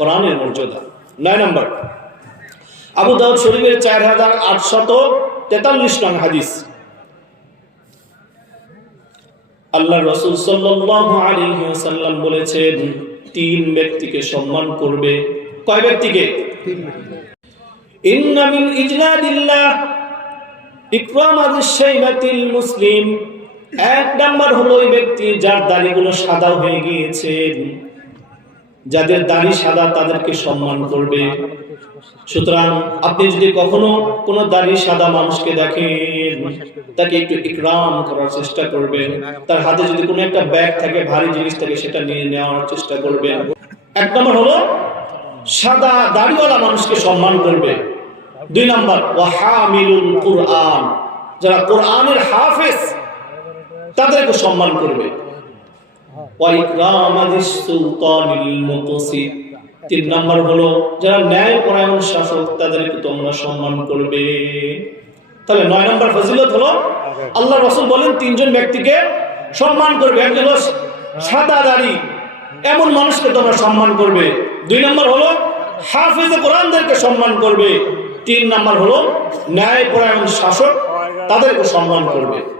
কোরআনের মর্যাদা। নয় নম্বর, আবু দাউদ শরীফের চার হাজার আটশত তেতাল্লিশ নং হাদিস। আল্লাহ রসুল ওয়াসাল্লাম বলেছেন, তিন ব্যক্তিকে সম্মান করবে কয় ব্যক্তিকে? মুসলিম। এক নাম্বার হলো ওই ব্যক্তি যার দাড়িগুলো সাদা হয়ে গিয়েছে। যাদের দাড়ি সাদা তাদেরকে সম্মান করবে। সুতরাং আপনি যদি কখনো কোনো দাড়ি সাদা মানুষকে দেখেন, তাকে একটু ইকরাম করার চেষ্টা করবেন। তার হাতে যদি কোনো একটা ব্যাগ থাকে, ভারী জিনিস থাকে, সেটা নিয়ে নেওয়ার চেষ্টা করবেন। এক নম্বর হলো, সাদা দাড়িওয়ালা মানুষকে সম্মান করবে। দুই নম্বর, ওয়াহামিলুল কুরআন। যারা কোরআনের হাফেজ, তাদেরকে সম্মান করবে। তিন নম্বর হলো, যারা শাসক, তাদেরকে তোমরা সম্মান করবে। তাহলে নয় নম্বর ফজিলত হলো, আল্লাহ রসুল বলেন, তিনজন ব্যক্তিকে সম্মান করবে। একজন সাদা এমন মানুষকে তোমরা সম্মান করবে। দুই নম্বর হলো, হাফিজে কোরআনদেরকে সম্মান করবে। তিন নম্বর হলো, ন্যায় পরায়ণ শাসক, তাদেরকে সম্মান করবে।